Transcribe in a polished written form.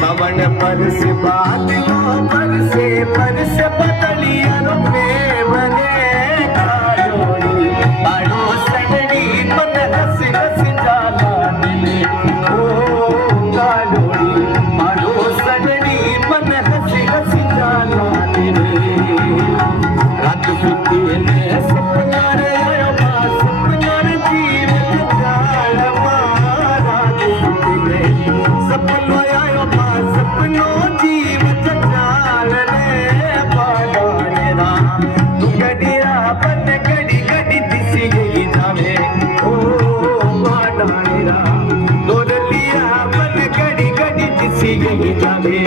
सावन परस बादलों परस पतलियों में बने कालोड़ी आड़ो सगड़ी मन हंस हंस जाला दिले ओ कालोड़ी आड़ो सगड़ी मन हंस हंस जाला दिले रात बीती ने सपना रे आयो सपना रे जीवन जाल मारा दिले सपना आयो सपनो जीव जाल रे पाडानेरा तू गडिया बन गडी गडी दिसी गई जावे ओ पाडानेरा दोरलिया बन गडी गडी दिसी गई जावे